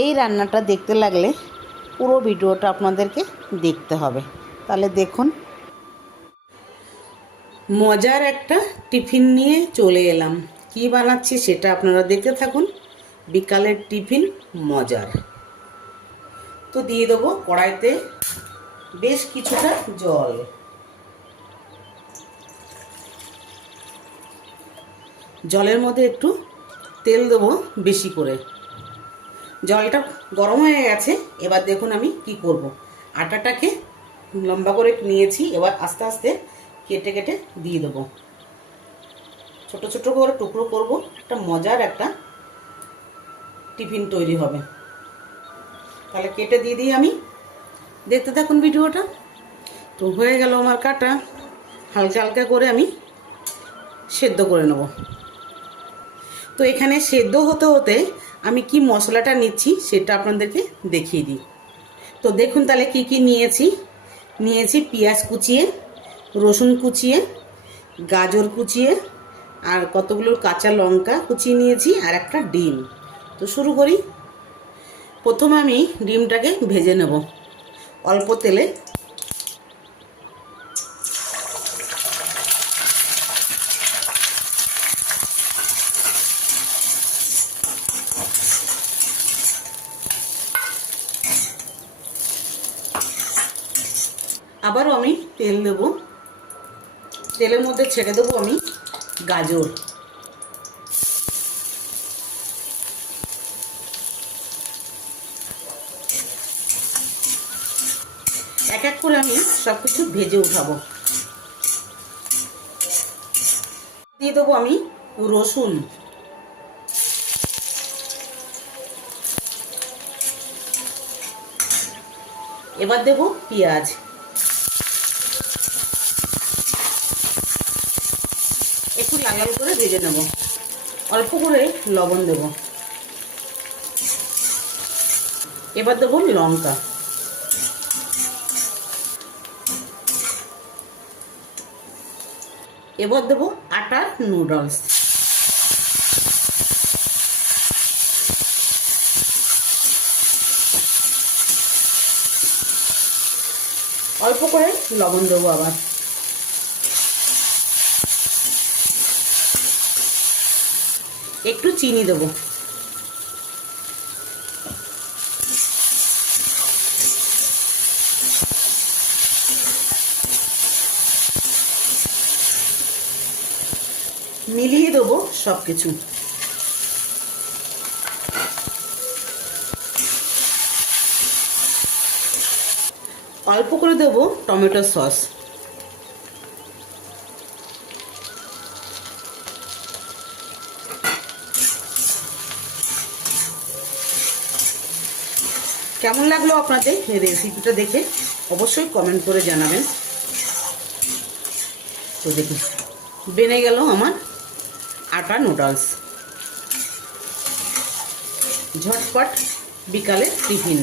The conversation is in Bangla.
এই রান্নাটা দেখতে লাগলে পুরো ভিডিওটা আপনাদেরকে দেখতে হবে। তাহলে দেখুন। মজার একটা টিফিন নিয়ে চলে এলাম। কি বানাচ্ছি সেটা আপনারা দেখতে থাকুন। বিকালের টিফিন মজার। তো দিয়ে দেবো কড়াইতে বেশ কিছুটা জল। জলের মধ্যে একটু তেল দেবো বেশি করে। জলটা গরম হয়ে গেছে, এবার দেখুন আমি কি করব। আটাটাকে লম্বা করে নিয়েছি, এবার আস্তে আস্তে কেটে কেটে দিয়ে দেবো। ছোট ছোট করে টুকরো করব, একটা মজার একটা টিফিন তৈরি হবে। তাহলে কেটে দিয়ে দিই আমি। দেখতে থাকুন ভিডিওটা। তো হয়ে গেল আমার কাটা। হালকা হালকা করে আমি সেদ্ধ করে নেব। তো এখানে সেদ্ধ হতে হতে আমি কি মশলাটা নিচ্ছি সেটা আপনাদেরকে দেখিয়ে দিই। তো দেখুন তাহলে কি কি নিয়েছি। নিয়েছি পেঁয়াজ কুচিয়ে, রসুন কুচিয়ে, গাজর কুচিয়ে, আর কতগুলো কাঁচা লঙ্কা কুচিয়ে নিয়েছি আর একটা ডিম। তো শুরু করি। প্রথমে আমি ডিমটাকে ভেজে নেব। অল্প তেলে আবারও আমি তেল দেব। তেলের মধ্যে ছেড়ে দেবো আমি গাজর। এক এক করে আমি সব কিছু ভেজে উঠাবো। দিয়ে দেবো আমি রসুন। এবার দেব পেঁয়াজ। একটু লাল লাল করে ভেজে নেব। অল্প করে লবণ দেব। এবার দেবো লঙ্কা। এবার দেবো আটার নুডলস অল্প করে লবণ দেবো আবার। একটু চিনি দেবো। মিলিয়ে দেবো সব কিছু অল্প করে দেবো টমেটো সস। কেমন লাগল আপনাদের এই রেসিপিটা দেখে? অবশ্যই কমেন্ট করে জানাবেন। তো দেখি বেনে গেল আমার আটা নুডলস ঝটপট বিকালে টিফিন